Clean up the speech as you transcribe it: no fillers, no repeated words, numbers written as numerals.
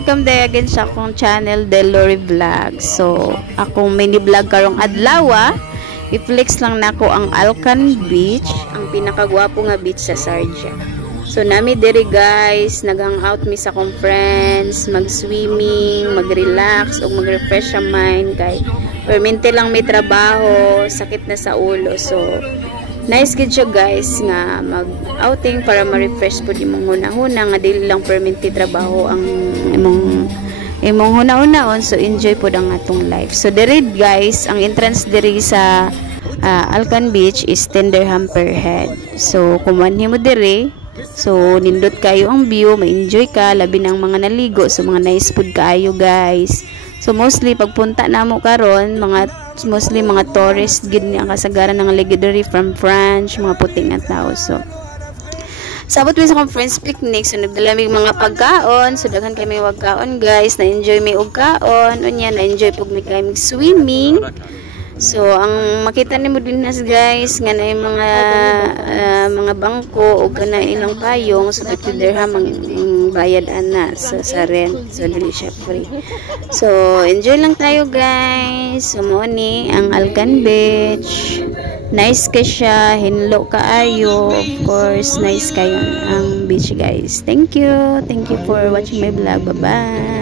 welcome day again sa akong channel Delori Vlog. So akong mini vlog karong adlaw, i-flex lang nako ang Alcan Beach, ang pinakagwapo nga beach sa Sharjah. So nami diri guys, nag-hangout mi sa akong friends, mag-swimming, mag-relax o mag-refresh sa mind kay permente lang may trabaho, sakit na sa ulo. So nice gid siya guys nga mag-outing para ma-refresh po imong hunahuna nga dili lang permente trabaho ang imong hunahunahon. So enjoy po ang atong life. So diri guys, ang entrance diri sa Alcan Beach is 10 dirham per head. So kumanhi mo diri, so nindot kayo ang view, ma-enjoy ka labi ng mga naligo. So mga nice food kaayo guys. So mostly pagpunta namo karon mostly mga tourist gid ni ang kasagaran ng legendary from France, mga puting nga tao. So sabot mi sa conference picnic, so nagdala mi mga pagkaon, so daghan kami wagkaon guys, na enjoy mi og kaon unya, na enjoy pug mi kay swimming. So ang makita nimo din nas guys nga na mga bangko o kana ilang payong, so 50 dirham ang bayad ana sa rent, so dili siya free. So enjoy lang tayo guys. So mo ni ang Alcan Beach, nice ka siya, hinlo kaayo, of course nice kayo ang beach guys. Thank you for watching my vlog. Bye bye.